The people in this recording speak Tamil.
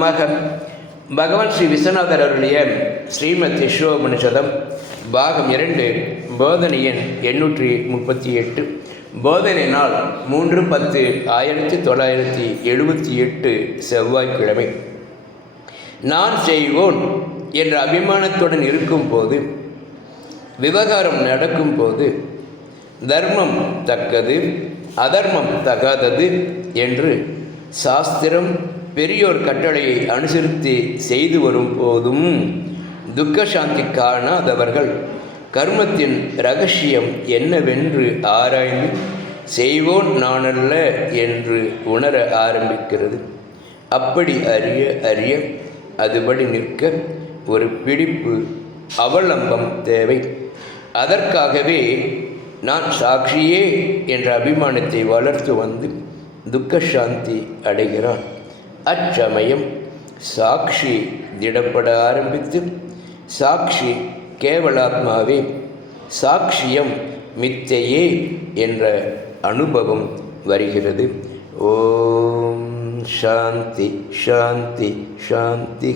நமக. பகவான் ஸ்ரீ விஸ்வநாதர் அருளிய ஸ்ரீமத் விஸ்வோபனிஷதம் பாகம் 2 போதனை எண் 838. போதனை நாள் 3/10/1978 செவ்வாய்க்கிழமை. நான் செய்வோன் என்ற அபிமானத்துடன் இருக்கும்போது, விவகாரம் நடக்கும்போது, தர்மம் தக்கது அதர்மம் தகாதது என்று சாஸ்திரம் பெரியோர் கட்டளையை அனுசரித்து செய்து வரும் போதும் துக்கசாந்தி காணாதவர்கள் கர்மத்தின் இரகசியம் என்னவென்று ஆராய்ந்து செய்வோன் நானல்ல என்று உணர ஆரம்பிக்கிறது. அப்படி அறிய அறிய அதுபடி நிற்க ஒரு பிடிப்பு அவலம்பம் தேவை. அதற்காகவே நான் சாட்சியே என்ற அபிமானத்தை வளர்த்து வந்து துக்கசாந்தி அடைகிறான். அச்சமயம் சாட்சி திடப்பட ஆரம்பித்து, சாட்சி கேவலாத்மாவே, சாட்சியம் மித்தையே என்ற அனுபவம் வருகிறது. ஓம் சாந்தி சாந்தி சாந்தி.